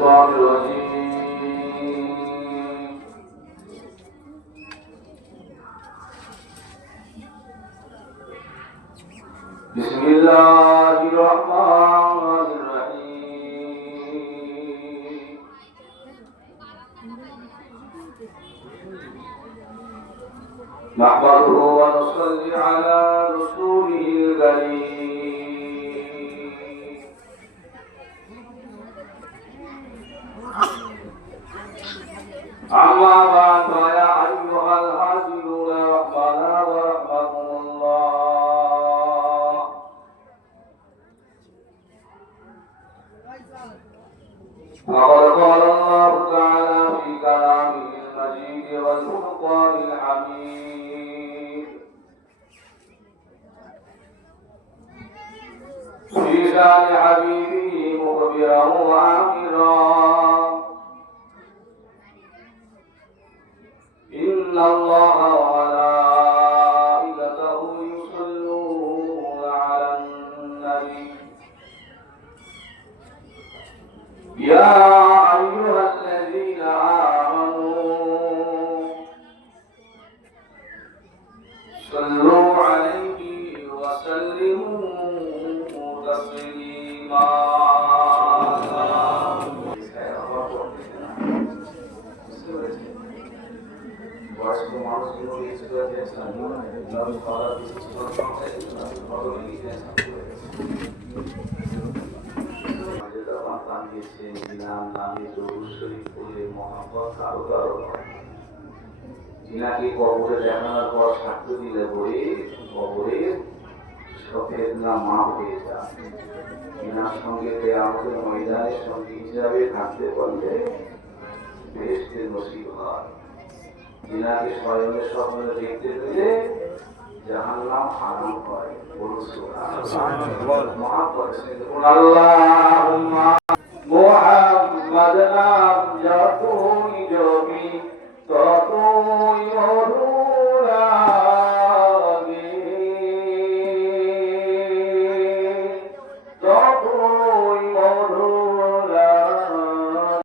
الشيطان الرجيم بسم الله الرحمن الرحيم نحمده ونصلي على رسوله الكريم أما بعد فيا أيها الحافظون رحمنا ورحمكم الله فقد قال الله تعالى في كلامه المجيد والفرقان الحميد في شان حبيبه مخبرا وآخرا إن الله وملائكته يصلون على النبي يا أيها الذين آمنوا صلوا عليه وسلموا تسليما বয়স্ক মানুষগুলো যিনাকে কবরে দেখানোর পর সাক্ষ্য দিলে পরে কবরের সফেদ না মাপ হয়ে যায়। যিনার সঙ্গে আমাদের ময়দানের সঙ্গে হিসাবে থাকতে পারলে বেহেশতের নসিব হয়। যিনাকে স্বয়ংের স্বপ্নে দেখতে পেলে জাহান্নাম হারাম হয়। বলুন সুবহানাল্লাহ। মহান করেছেন আল্লাহুম্মা